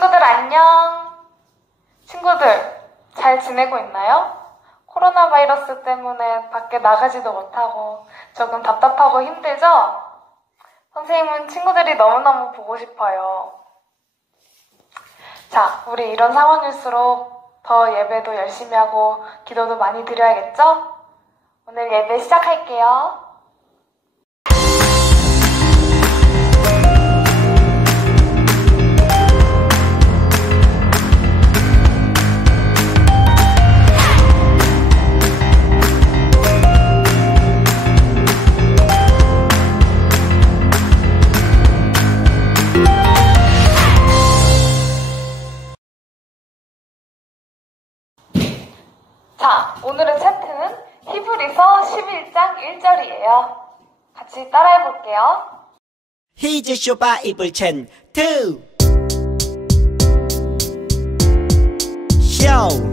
친구들 안녕. 친구들 잘 지내고 있나요? 코로나 바이러스 때문에 밖에 나가지도 못하고 조금 답답하고 힘들죠? 선생님은 친구들이 너무너무 보고 싶어요. 자, 우리 이런 상황일수록 더 예배도 열심히 하고 기도도 많이 드려야겠죠? 오늘 예배 시작할게요. 자, 오늘의 챕트는 히브리서 11장 1절이에요. 같이 따라해볼게요. Here's your Bible chant. Show.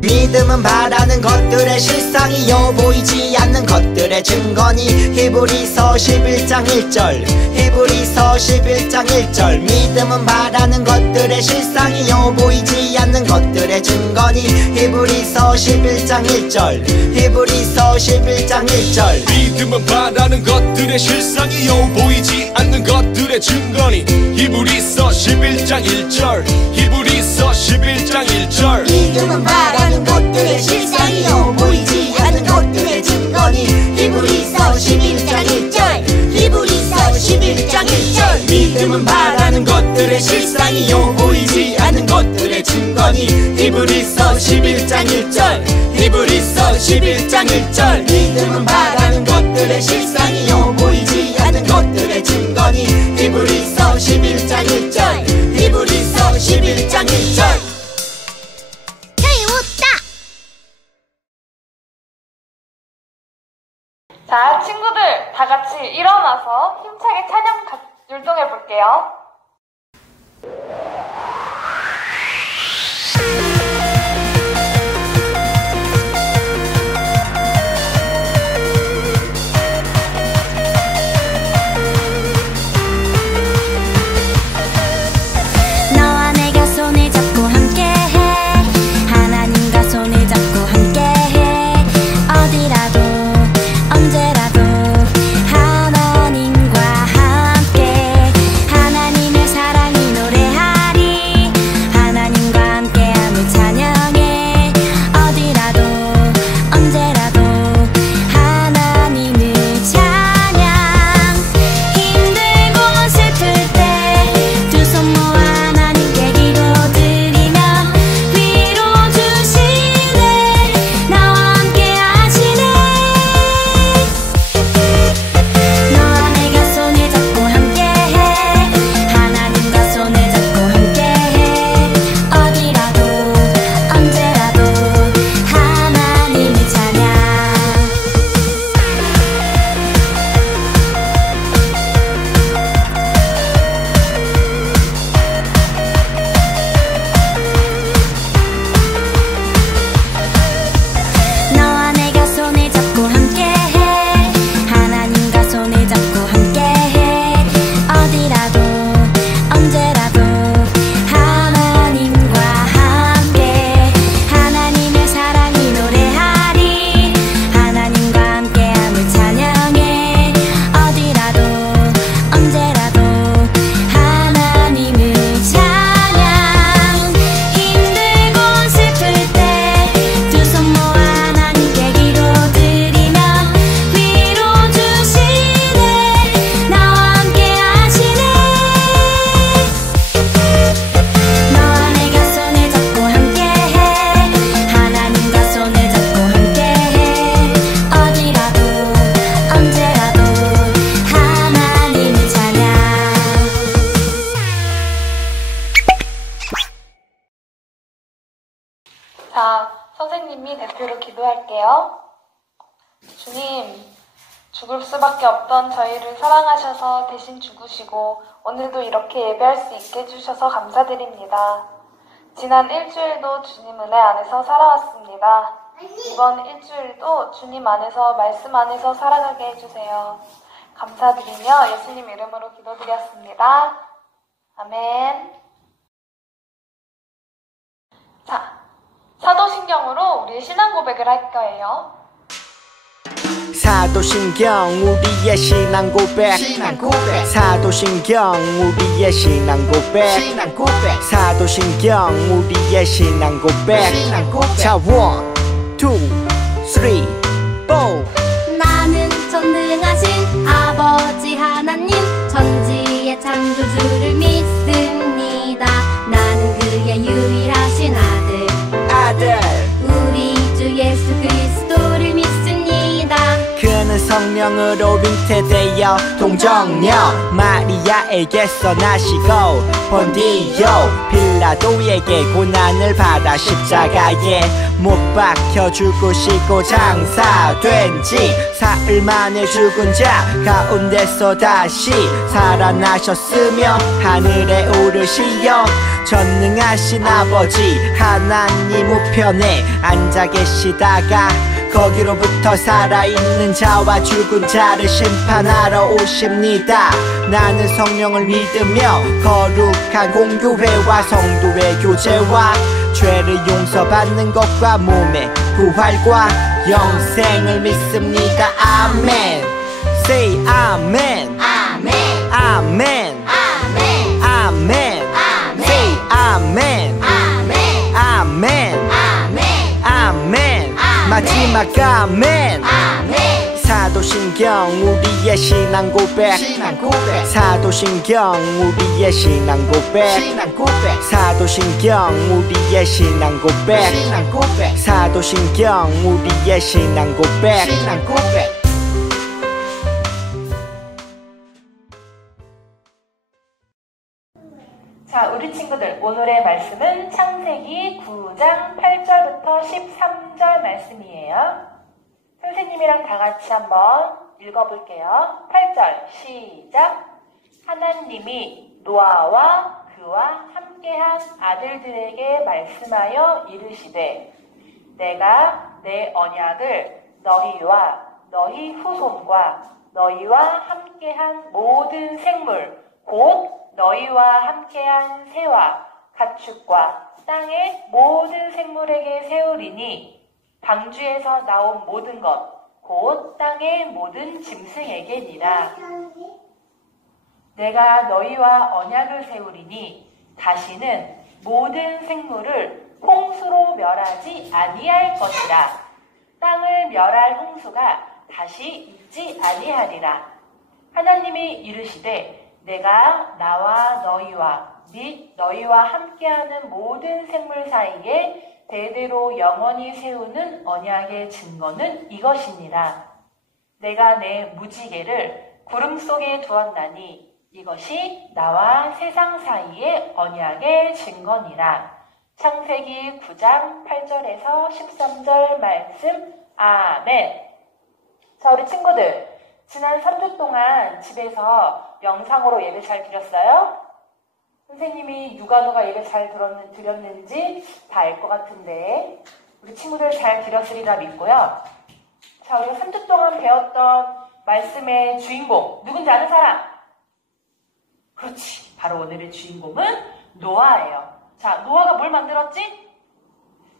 믿음은 바라는 것들의 실상이요 보이지 않는 것들의 증거니. 히브리서 11장 1절. 히브리서 11장 1절. 믿음은 바라는 것들의 실상이요 보이지 않는 것들의 증거니. 히브리서 11장 1절. 히브리서 11장 1절. 믿음은 바라는 것들의 실상이요 보이지 않는 것들의 증거니. 히브리서 11장 1절. 히브리서 11장 1절. 믿음은 바라는 것들의 실상이요 보이지 않는 것들의 증거니. 히브리서 11장 1절. 히브리서 11장 1절. 믿음은 바라는 것들의 실상이요 보이지 않는 것들의 증거니. 히브리서 11장 1절. 히브리서 11장 1절. 믿음은 바라는 것들의 실상이요 보이지 않는 것들의 증거니. 히브리서 11장 1절. 히브리서 11장 1절. 자, 친구들 다 같이 일어나서 힘차게 찬양 율동해 볼게요. 너와 내가 손을 잡고 함께해. 하나님과 손을 잡고 함께해. 어디라도 언제라도 하나님과 함께. 하나님의 사랑이 노래하리. 하나님과 함께함을 찬양해. 어디라도 언제라도 하나님을 찬양. 힘들고 슬플 때 두 손 모아 하나님께 기도드리며 위로 주시네. 나와 함께 하시네. 너와 내가 손을 잡고 함께해. 하나님과 손을 잡고 함께해. 어디라도 언제라도 하나님을 찬양. 너와 내가 손을 잡고 함께해. 하나님과 손을 잡고 함께해. 어디라도 언제라도 하나님과 함께. 하나님의 사랑이 노래하리. 하나님과 함께함을 찬양해. 어디라도 언제라도 하나님을 찬양. 힘들고 슬플 때 두 손 모아 하나님께 기도드리며 위로 주시네. 나와 함께 하시네. 너와 내가 손을 잡고 함께해. 하나님과 손을 잡고 함께해. 어디라도 언제라도 하나님을 찬양. 자, 선생님이 대표로 기도할게요. 주님, 죽을 수밖에 없던 저희를 사랑하셔서 대신 죽으시고 오늘도 이렇게 예배할 수 있게 해주셔서 감사드립니다. 지난 일주일도 주님 은혜 안에서 살아왔습니다. 이번 일주일도 주님 안에서 말씀 안에서 살아가게 해주세요. 감사드리며 예수님 이름으로 기도드렸습니다. 아멘. 사도신경으로 우리의 신앙 고백을 할 거예요. 사도신경 우리의 신앙 고백 사도신경 우리의 신앙 고백 사도신경 우리의 신앙 고백 자 1, 2, 3, 4 나는 전능하신 아버지 하나님 천지의 창조주를 믿습니다. 나는 그의 유일하신 아들 우리 주 예수 그리스도를 믿습니다. 그는 성령으로 잉태되어 동정녀 마리아에게서 나시고 본디오 빌라도에게 고난을 받아 십자가에 못 박혀 죽으시고 장사된 지 사흘 만에 죽은 자 가운데서 다시 살아나셨으며 하늘에 오르시어 전능하신 아버지 하나님 우편에 앉아 계시다가 거기로부터 살아있는 자와 죽은 자를 심판하러 오십니다. 나는 성령을 믿으며 거룩한 공교회와 성도의 교제와 죄를 용서받는 것과 몸의 부활과 영생을 믿습니다. 아멘. Say 아멘. 아멘 아멘. 아멘 아멘. Say 아멘. 아멘 아멘. 아멘 아멘. 마지막 아멘. 아멘 사도신경 우리의 신앙 고백 사도신경 우리의 신앙 고백 사도신경 우리의 신앙 고백 사도신경 우리의 신앙 고백 자, 우리 친구들, 오늘의 말씀은 창세기 9장 8절부터 13절 말씀이에요. 선생님이랑 다 같이 한번 읽어볼게요. 8절 시작. 하나님이 노아와 그와 함께한 아들들에게 말씀하여 이르시되 내가 내 언약을 너희와 너희 후손과 너희와 함께한 모든 생물 곧 너희와 함께한 새와 가축과 땅의 모든 생물에게 세우리니 방주에서 나온 모든 것 곧 땅의 모든 짐승에게니라. 내가 너희와 언약을 세우리니 다시는 모든 생물을 홍수로 멸하지 아니할 것이라. 땅을 멸할 홍수가 다시 있지 아니하리라. 하나님이 이르시되 내가 나와 너희와 및 너희와 함께하는 모든 생물 사이에 대대로 영원히 세우는 언약의 증거는 이것이니라. 내가 내 무지개를 구름 속에 두었나니 이것이 나와 세상 사이의 언약의 증거니라. 창세기 9장 8절에서 13절 말씀. 아멘. 자, 우리 친구들, 지난 3주 동안 집에서 영상으로 예배 잘 드렸어요? 선생님이 누가 예배 잘 드렸는지 다 알 것 같은데 우리 친구들 잘 드렸으리라 믿고요. 자, 우리가 3주 동안 배웠던 말씀의 주인공 누군지 아는 사람? 그렇지, 바로 오늘의 주인공은 노아예요. 자, 노아가 뭘 만들었지?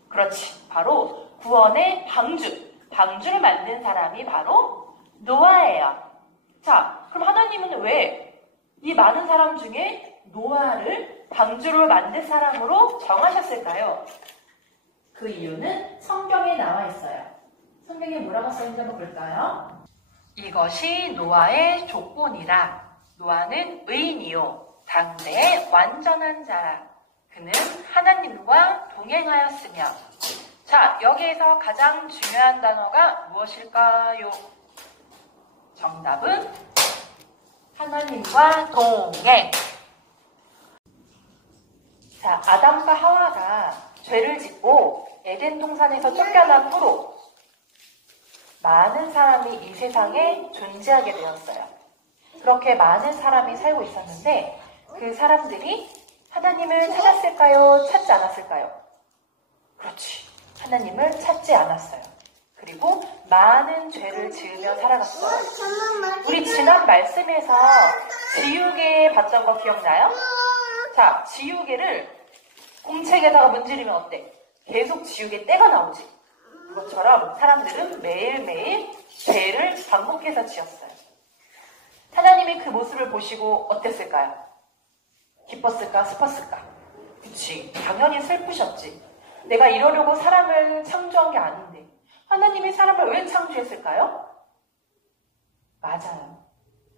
그렇지, 바로 구원의 방주를 만든 사람이 바로 노아예요. 자, 그럼 하나님은 왜 이 많은 사람 중에 노아를 방주를 만든 사람으로 정하셨을까요? 그 이유는 성경에 나와 있어요. 성경에 뭐라고 써있는지 한번 볼까요? 이것이 노아의 조건이라. 노아는 의인이요 당대의 완전한 자라. 그는 하나님과 동행하였으며. 자, 여기에서 가장 중요한 단어가 무엇일까요? 정답은 하나님과 동행. 자, 아담과 하와가 죄를 짓고 에덴 동산에서 쫓겨난 후로 많은 사람이 이 세상에 존재하게 되었어요. 그렇게 많은 사람이 살고 있었는데 그 사람들이 하나님을 찾았을까요? 찾지 않았을까요? 그렇지. 하나님을 찾지 않았어요. 그리고 많은 죄를 지으며 살아갔어요. 우리 지난 말씀에서 지우개 봤던 거 기억나요? 자, 지우개를 공책에다가 문지르면 어때? 계속 지옥의 때가 나오지. 그것처럼 사람들은 매일매일 배를 반복해서 지었어요. 하나님이 그 모습을 보시고 어땠을까요? 기뻤을까? 슬펐을까? 그치, 당연히 슬프셨지. 내가 이러려고 사람을 창조한 게 아닌데 하나님이 사람을 왜 창조했을까요? 맞아요.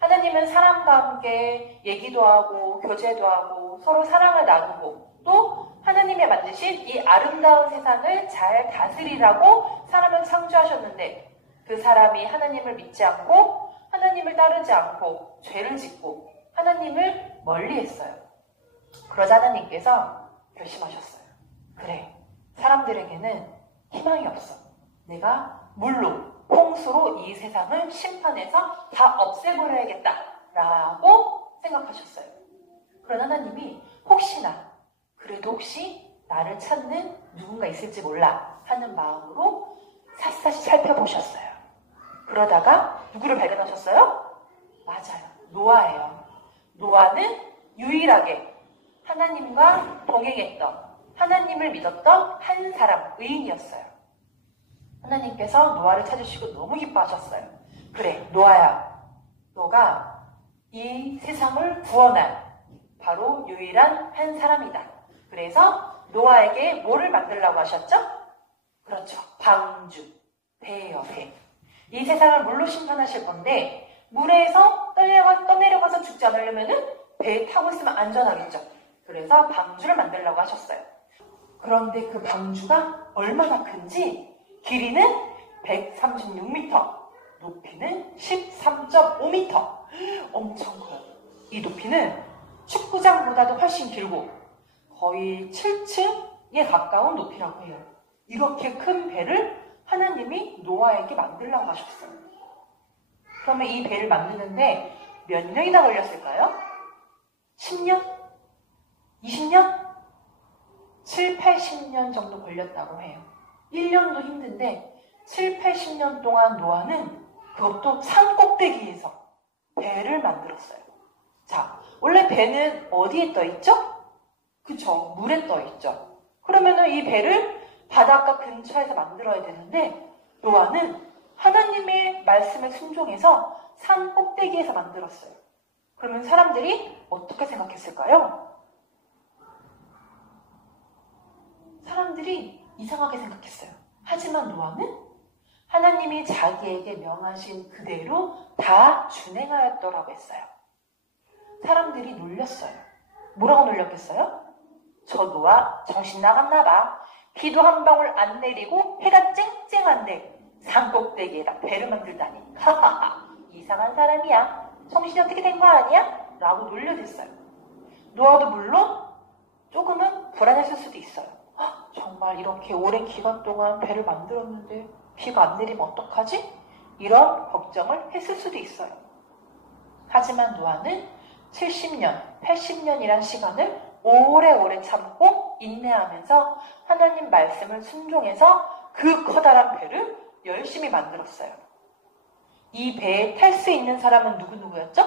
하나님은 사람과 함께 얘기도 하고 교제도 하고 서로 사랑을 나누고 또 하나님이 만드신 이 아름다운 세상을 잘 다스리라고 사람을 창조하셨는데 그 사람이 하나님을 믿지 않고 하나님을 따르지 않고 죄를 짓고 하나님을 멀리했어요. 그러자 하나님께서 결심하셨어요. 그래, 사람들에게는 희망이 없어. 내가 물로, 홍수로 이 세상을 심판해서 다 없애버려야겠다라고 생각하셨어요. 그런 하나님이 그래도 혹시 나를 찾는 누군가 있을지 몰라 하는 마음으로 샅샅이 살펴보셨어요. 그러다가 누구를 발견하셨어요? 맞아요. 노아예요. 노아는 유일하게 하나님과 동행했던, 하나님을 믿었던 한 사람, 의인이었어요. 하나님께서 노아를 찾으시고 너무 기뻐하셨어요. 그래, 노아야, 너가 이 세상을 구원할 바로 유일한 한 사람이다. 그래서 노아에게 뭐를 만들라고 하셨죠? 그렇죠. 방주, 배예요, 배. 이 세상을 물로 심판하실 건데 물에서 떠내려가서 죽지 않으려면은 배에 타고 있으면 안전하겠죠. 그래서 방주를 만들라고 하셨어요. 그런데 그 방주가 얼마나 큰지 길이는 136m, 높이는 13.5m. 엄청 커요. 이 높이는 축구장보다도 훨씬 길고 거의 7층에 가까운 높이라고 해요. 이렇게 큰 배를 하나님이 노아에게 만들라고 하셨어요. 그러면 이 배를 만드는데 몇 년이나 걸렸을까요? 10년? 20년? 7, 80년 정도 걸렸다고 해요. 1년도 힘든데 7, 80년 동안 노아는 그것도 산 꼭대기에서 배를 만들었어요. 자, 원래 배는 어디에 떠 있죠? 그쵸, 물에 떠 있죠. 그러면은 이 배를 바닷가 근처에서 만들어야 되는데 노아는 하나님의 말씀에 순종해서 산 꼭대기에서 만들었어요. 그러면 사람들이 어떻게 생각했을까요? 사람들이 이상하게 생각했어요. 하지만 노아는 하나님이 자기에게 명하신 그대로 다 준행하였더라고 했어요. 사람들이 놀렸어요. 뭐라고 놀렸겠어요? 저 노아 정신 나갔나 봐. 비도 한 방울 안 내리고 해가 쨍쨍한데 산꼭대기에다 배를 만들다니. 하하하, 이상한 사람이야. 정신이 어떻게 된 거 아니야? 라고 놀려댔어요. 노아도 물론 조금은 불안했을 수도 있어요. 정말 이렇게 오랜 기간 동안 배를 만들었는데 비가 안 내리면 어떡하지? 이런 걱정을 했을 수도 있어요. 하지만 노아는 70년, 80년이란 시간을 오래오래 참고 인내하면서 하나님 말씀을 순종해서 그 커다란 배를 열심히 만들었어요. 이 배에 탈 수 있는 사람은 누구였죠?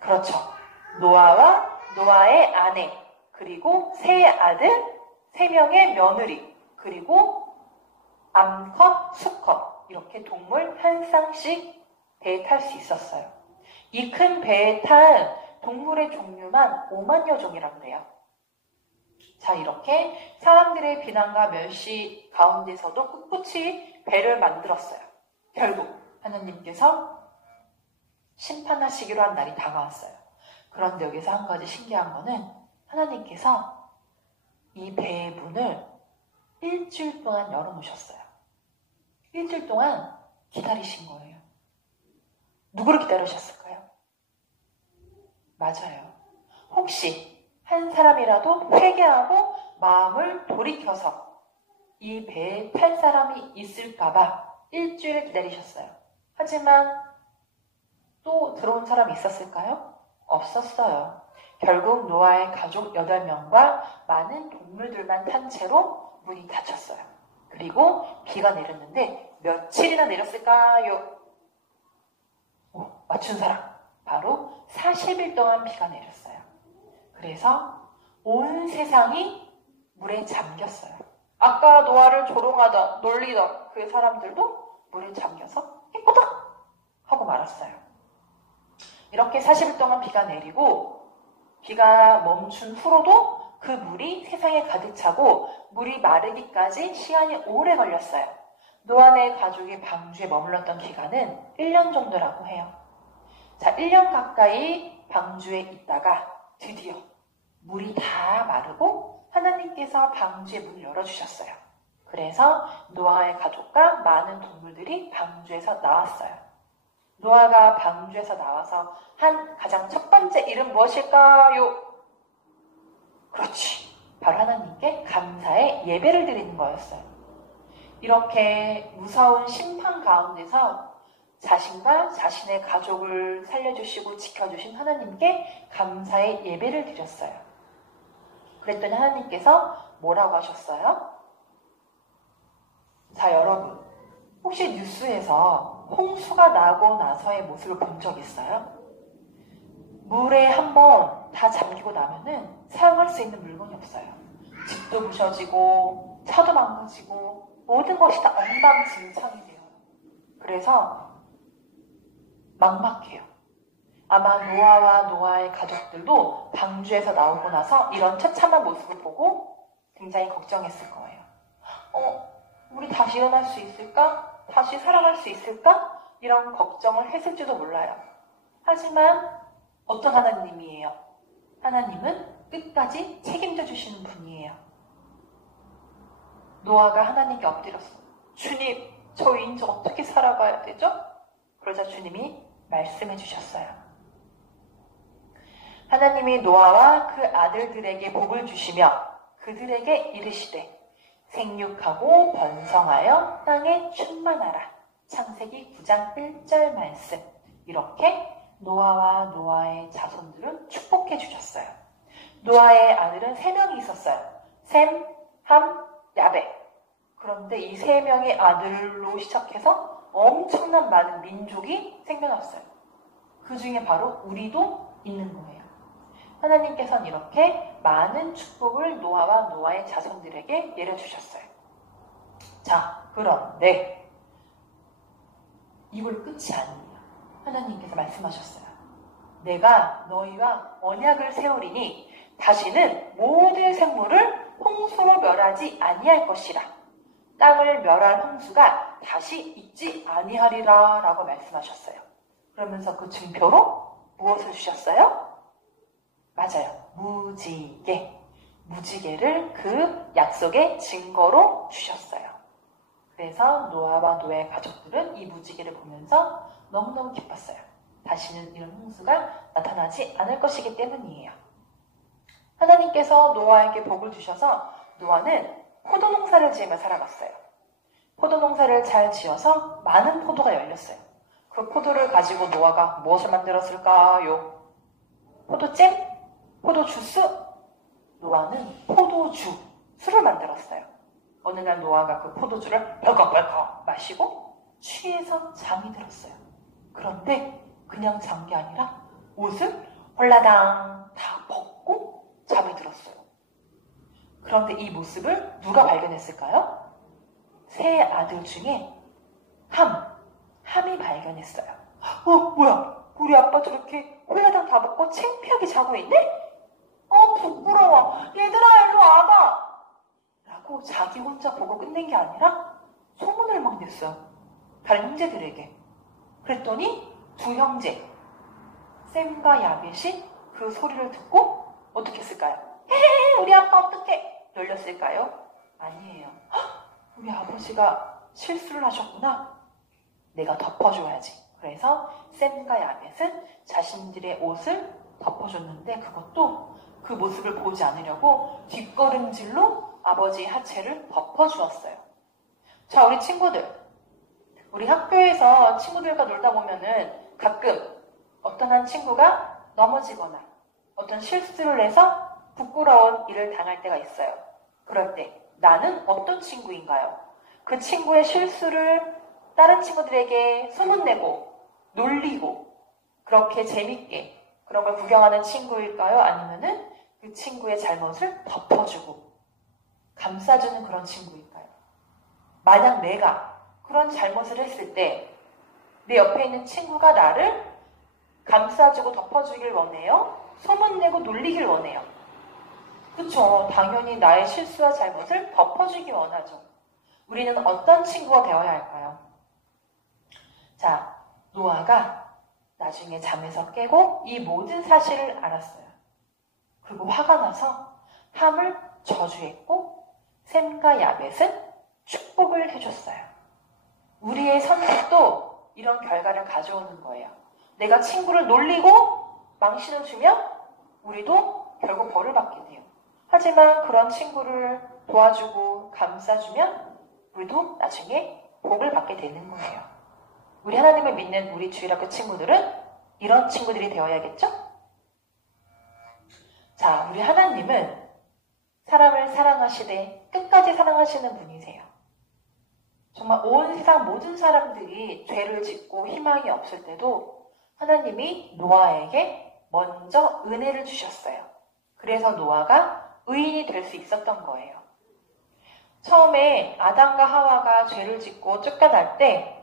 그렇죠. 노아와 노아의 아내, 그리고 세 아들, 3명의 며느리, 그리고 암컷, 수컷, 이렇게 동물 한 쌍씩 배에 탈 수 있었어요. 이 큰 배에 탄 동물의 종류만 5만여 종이라고 해요. 자, 이렇게 사람들의 비난과 멸시 가운데서도 꿋꿋이 배를 만들었어요. 결국 하나님께서 심판하시기로 한 날이 다가왔어요. 그런데 여기서 한 가지 신기한 거는 하나님께서 이 배의 문을 일주일 동안 열어놓으셨어요. 일주일 동안 기다리신 거예요. 누구를 기다리셨을까요? 맞아요. 혹시 한 사람이라도 회개하고 마음을 돌이켜서 이 배에 탈 사람이 있을까봐 일주일 기다리셨어요. 하지만 또 들어온 사람이 있었을까요? 없었어요. 결국 노아의 가족 8명과 많은 동물들만 탄 채로 문이 닫혔어요. 그리고 비가 내렸는데 며칠이나 내렸을까요? 맞춘 사람. 바로 40일 동안 비가 내렸어요. 그래서 온 세상이 물에 잠겼어요. 아까 노아를 조롱하던 놀리던 그 사람들도 물에 잠겨서 예쁘다 하고 말았어요. 이렇게 40일 동안 비가 내리고 비가 멈춘 후로도 그 물이 세상에 가득 차고 물이 마르기까지 시간이 오래 걸렸어요. 노아네 가족이 방주에 머물렀던 기간은 1년 정도라고 해요. 자, 1년 가까이 방주에 있다가 드디어 물이 다 마르고 하나님께서 방주의 문을 열어주셨어요. 그래서 노아의 가족과 많은 동물들이 방주에서 나왔어요. 노아가 방주에서 나와서 한 가장 첫 번째 일은 무엇일까요? 그렇지. 바로 하나님께 감사의 예배를 드리는 거였어요. 이렇게 무서운 심판 가운데서 자신과 자신의 가족을 살려주시고 지켜주신 하나님께 감사의 예배를 드렸어요. 그랬더니 하나님께서 뭐라고 하셨어요? 자, 여러분, 혹시 뉴스에서 홍수가 나고 나서의 모습을 본 적 있어요? 물에 한번 다 잠기고 나면은 사용할 수 있는 물건이 없어요. 집도 부셔지고 차도 망가지고 모든 것이 다 엉망진창이 돼요. 그래서 막막해요. 아마 노아와 노아의 가족들도 방주에서 나오고 나서 이런 처참한 모습을 보고 굉장히 걱정했을 거예요. 우리 다시 일어날 수 있을까? 다시 살아갈 수 있을까? 이런 걱정을 했을지도 몰라요. 하지만 어떤 하나님이에요? 하나님은 끝까지 책임져 주시는 분이에요. 노아가 하나님께 엎드렸어. 주님, 저희 이제 어떻게 살아가야 되죠? 그러자 주님이 말씀해 주셨어요. 하나님이 노아와 그 아들들에게 복을 주시며 그들에게 이르시되 생육하고 번성하여 땅에 충만하라. 창세기 9장 1절 말씀. 이렇게 노아와 노아의 자손들은 축복해 주셨어요. 노아의 아들은 3명이 있었어요. 셈, 함, 야벳. 그런데 이 3명의 아들로 시작해서 엄청난 많은 민족이 생겨났어요. 그 중에 바로 우리도 있는 거예요. 하나님께서는 이렇게 많은 축복을 노아와 노아의 자손들에게 내려주셨어요. 자, 그런데 이걸 끝이 아니에요. 하나님께서 말씀하셨어요. 내가 너희와 언약을 세우리니 다시는 모든 생물을 홍수로 멸하지 아니할 것이라. 땅을 멸할 홍수가 다시 있지 아니하리라 라고 말씀하셨어요. 그러면서 그 증표로 무엇을 주셨어요? 맞아요. 무지개. 무지개를 그 약속의 증거로 주셨어요. 그래서 노아와 노아의 가족들은 이 무지개를 보면서 너무너무 기뻤어요. 다시는 이런 홍수가 나타나지 않을 것이기 때문이에요. 하나님께서 노아에게 복을 주셔서 노아는 포도농사를 지으며 살아갔어요. 포도농사를 잘 지어서 많은 포도가 열렸어요. 그 포도를 가지고 노아가 무엇을 만들었을까요? 포도잼? 포도주스? 노아는 포도주, 술을 만들었어요. 어느 날 노아가 그 포도주를 벌컥벌컥 마시고 취해서 잠이 들었어요. 그런데 그냥 잔 게 아니라 옷을 홀라당 다 벗고 잠이 들었어요. 그런데 이 모습을 누가 발견했을까요? 세 아들 중에 함이 발견했어요. 뭐야? 우리 아빠 저렇게 홀라당 다 벗고 창피하게 자고 있네? 부끄러워. 얘들아, 일로 와봐. 라고 자기 혼자 보고 끝낸 게 아니라 소문을 막 냈어요. 다른 형제들에게. 그랬더니 두 형제, 셈과 야벳이 그 소리를 듣고 어떻게 했을까요? 우리 아빠 어떻게 열렸을까요? 아니에요. 우리 아버지가 실수를 하셨구나. 내가 덮어줘야지. 그래서 셈과 야벳은 자신들의 옷을 덮어줬는데 그것도 그 모습을 보지 않으려고 뒷걸음질로 아버지의 하체를 덮어주었어요. 자, 우리 친구들. 우리 학교에서 친구들과 놀다 보면은 가끔 어떤 한 친구가 넘어지거나 어떤 실수를 해서 부끄러운 일을 당할 때가 있어요. 그럴 때 나는 어떤 친구인가요? 그 친구의 실수를 다른 친구들에게 소문내고 놀리고 그렇게 재밌게 그런 걸 구경하는 친구일까요? 아니면은 그 친구의 잘못을 덮어주고 감싸주는 그런 친구일까요? 만약 내가 그런 잘못을 했을 때 내 옆에 있는 친구가 나를 감싸주고 덮어주길 원해요? 소문내고 놀리길 원해요? 그쵸. 당연히 나의 실수와 잘못을 덮어주기 원하죠. 우리는 어떤 친구가 되어야 할까요? 자, 노아가 나중에 잠에서 깨고 이 모든 사실을 알았어요. 그리고 화가 나서 함을 저주했고 셈과 야벳은 축복을 해줬어요. 우리의 선택도 이런 결과를 가져오는 거예요. 내가 친구를 놀리고 망신을 주면 우리도 결국 벌을 받게 돼요. 하지만 그런 친구를 도와주고 감싸주면 우리도 나중에 복을 받게 되는 거예요. 우리 하나님을 믿는 우리 주일학교 친구들은 이런 친구들이 되어야겠죠? 자, 우리 하나님은 사람을 사랑하시되 끝까지 사랑하시는 분이세요. 정말 온 세상 모든 사람들이 죄를 짓고 희망이 없을 때도 하나님이 노아에게 먼저 은혜를 주셨어요. 그래서 노아가 의인이 될 수 있었던 거예요. 처음에 아담과 하와가 죄를 짓고 쫓겨날 때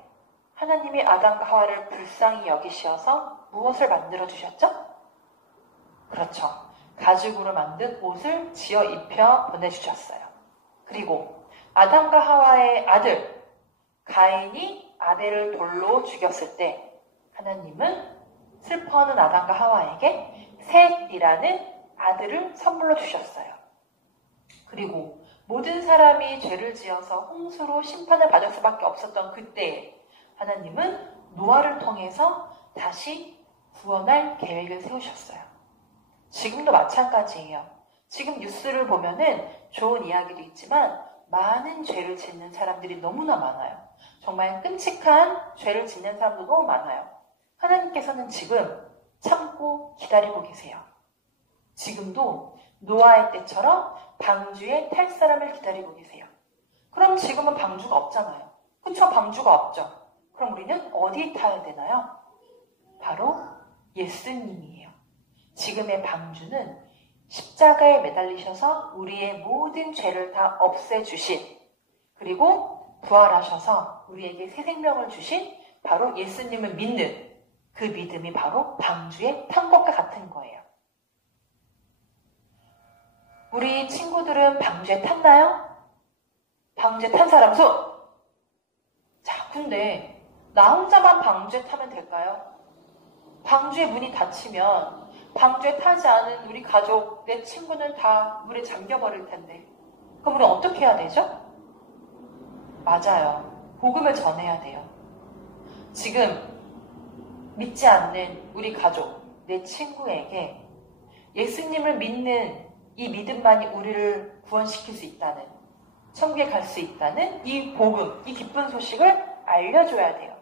하나님이 아담과 하와를 불쌍히 여기시어서 무엇을 만들어 주셨죠? 그렇죠. 가죽으로 만든 옷을 지어 입혀 보내주셨어요. 그리고 아담과 하와의 아들 가인이 아벨을 돌로 죽였을 때 하나님은 슬퍼하는 아담과 하와에게 셋이라는 아들을 선물로 주셨어요. 그리고 모든 사람이 죄를 지어서 홍수로 심판을 받을 수밖에 없었던 그때에 하나님은 노아를 통해서 다시 구원할 계획을 세우셨어요. 지금도 마찬가지예요. 지금 뉴스를 보면은 좋은 이야기도 있지만 많은 죄를 짓는 사람들이 너무나 많아요. 정말 끔찍한 죄를 짓는 사람도 너무 많아요. 하나님께서는 지금 참고 기다리고 계세요. 지금도 노아의 때처럼 방주에 탈 사람을 기다리고 계세요. 그럼 지금은 방주가 없잖아요. 그쵸? 방주가 없죠. 그럼 우리는 어디 타야 되나요? 바로 예수님이에요. 지금의 방주는 십자가에 매달리셔서 우리의 모든 죄를 다 없애주신, 그리고 부활하셔서 우리에게 새 생명을 주신 바로 예수님을 믿는 그 믿음이 바로 방주에 탄 것과 같은 거예요. 우리 친구들은 방주에 탔나요? 방주에 탄 사람 손! 자, 근데 나 혼자만 방주에 타면 될까요? 방주의 문이 닫히면 방주에 타지 않은 우리 가족, 내 친구는 다 물에 잠겨버릴 텐데 그럼 우리는 어떻게 해야 되죠? 맞아요. 복음을 전해야 돼요. 지금 믿지 않는 우리 가족, 내 친구에게 예수님을 믿는 이 믿음만이 우리를 구원시킬 수 있다는, 천국에 갈 수 있다는 이 복음, 이 기쁜 소식을 알려줘야 돼요.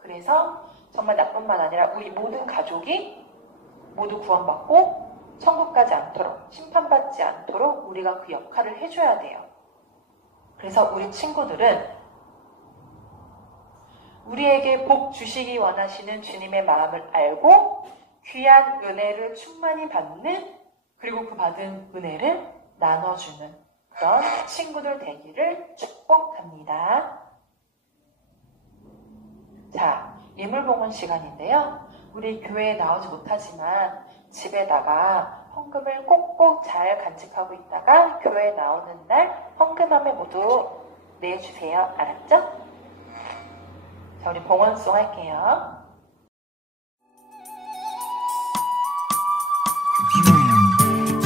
그래서 정말 나뿐만 아니라 우리 모든 가족이 모두 구원받고 천국 가지 않도록, 심판받지 않도록 우리가 그 역할을 해줘야 돼요. 그래서 우리 친구들은 우리에게 복 주시기 원하시는 주님의 마음을 알고 귀한 은혜를 충만히 받는, 그리고 그 받은 은혜를 나눠주는 그런 친구들 되기를 축복합니다. 자, 예물봉헌 시간인데요. 우리 교회에 나오지 못하지만 집에다가 헌금을 꼭꼭 잘 간직하고 있다가 교회에 나오는 날 헌금함에 모두 내주세요. 알았죠? 자, 우리 봉헌송 할게요.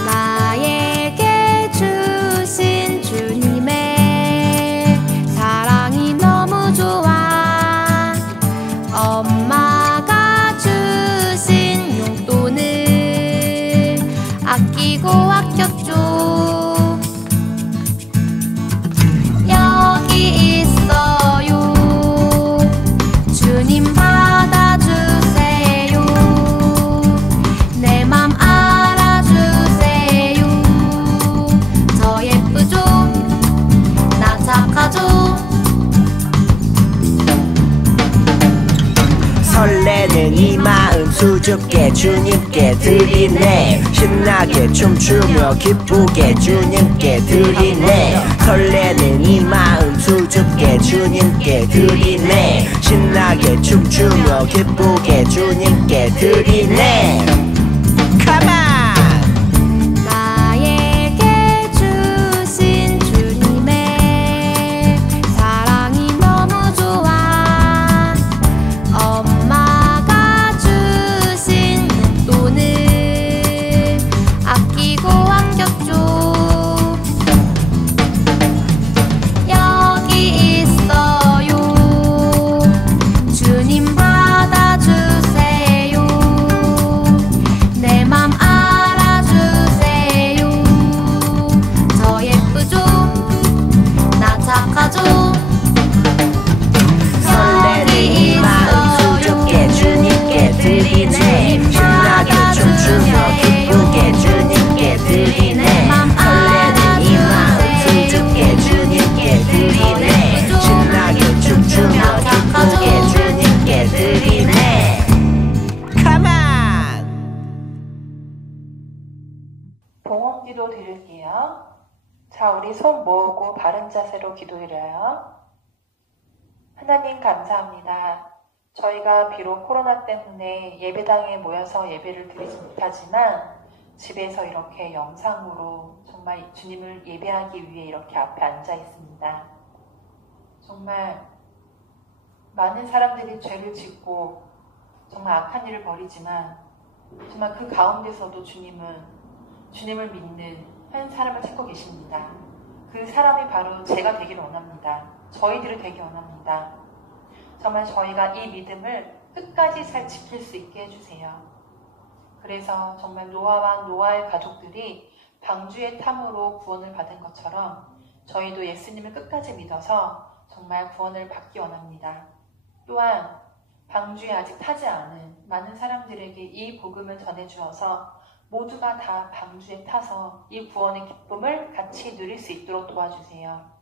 나에게 주신 주님의 사랑이 너무 좋아. 엄마가 주신 용돈을 아끼고 아꼈죠. 여기 있어요. 주님 받아주세요. 내 맘 알아주세요. 저 예쁘죠? 나 착하죠? 설레는 이 마음 수줍게 주님께 드리네. 신나게 춤추며 기쁘게 주님께 드리네. 설레는 이 마음 수줍게 주님께 드리네. 신나게 춤추며 기쁘게 주님께 드리네. Come on! 나에게 주신 주님의 사랑이 너무 좋아. 엄마가 주신 용돈을 아끼고 아꼈죠. 여기 있어요. 주님 받아주세요. 내 맘 알아주세요. 저 예쁘죠? 나 착하죠? 설레는 이 마음 수줍게 주님께 드리네. 신나게 춤추며 기쁘게 주님께 드리네. 설레는 이 마음 수줍게 주님께 드리네. 신나게 춤추며 기쁘게 주님께 드리네. Come on! 봉헌기도 드릴게요. 자, 우리 손 모으고 바른 자세로 기도드려요. 하나님 감사합니다. 저희가 비록 코로나 때문에 예배당에 모여서 예배를 드리지 못하지만 집에서 이렇게 영상으로 정말 주님을 예배하기 위해 이렇게 앞에 앉아 있습니다. 정말 많은 사람들이 죄를 짓고 정말 악한 일을 벌이지만 정말 그 가운데서도 주님을 믿는 한 사람을 찾고 계십니다. 그 사람이 바로 제가 되기를 원합니다. 저희들을 되기 원합니다. 정말 저희가 이 믿음을 끝까지 잘 지킬 수 있게 해주세요. 그래서 정말 노아와 노아의 가족들이 방주의 탐으로 구원을 받은 것처럼 저희도 예수님을 끝까지 믿어서 정말 구원을 받기 원합니다. 또한 방주에 아직 타지 않은 많은 사람들에게 이 복음을 전해주어서 모두가 다 방주에 타서 이 구원의 기쁨을 같이 누릴 수 있도록 도와주세요.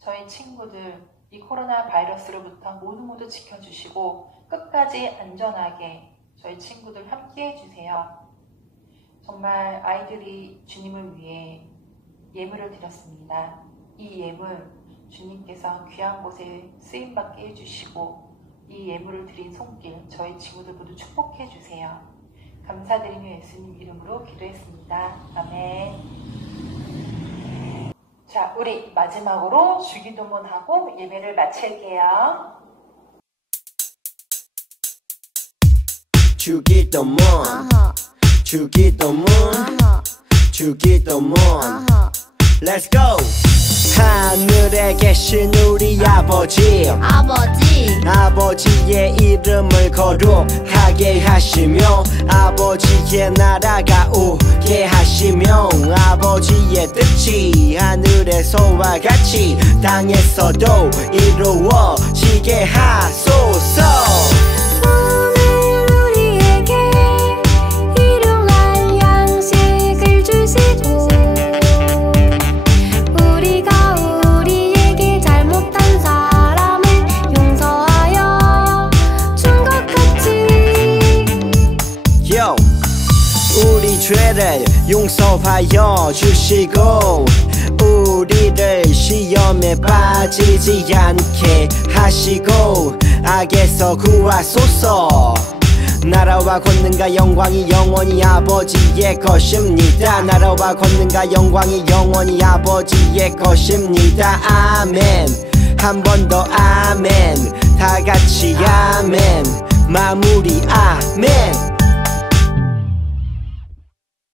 저희 친구들 이 코로나 바이러스로부터 모두 지켜주시고 끝까지 안전하게 저희 친구들 함께 해주세요. 정말 아이들이 주님을 위해 예물을 드렸습니다. 이 예물 주님께서 귀한 곳에 쓰임받게 해주시고 이 예물을 드린 손길 저희 친구들 모두 축복해 주세요. 감사드리며 예수님 이름으로 기도했습니다. 아멘. 자, 우리 마지막으로 주기도문하고 예배를 마칠게요. 주기도문 주기도문 주기도문 Let's go! 하늘에 계신 우리 아버지 아버지의 이름을 거룩하게 하시며 아버지의 나라가 오게 하시며 아버지의 뜻이 하늘에서와 같이 땅에서도 이루어지게 하소서. 오늘 우리에게 일용할 양식을 주시고 우리가 우리에게 잘못한 사람을 용서하여 준 것 같이 우리 죄를 용서하여 주시고 우리를 시험에 빠지지 않게 하시고 악에서 구하소서. 나라와 권능과 영광이 영원히 아버지의 것입니다. 나라와 권능과 영광이 영원히 아버지의 것입니다. 아멘. 한 번 더 아멘. 다 같이 아멘. 마무리 아멘.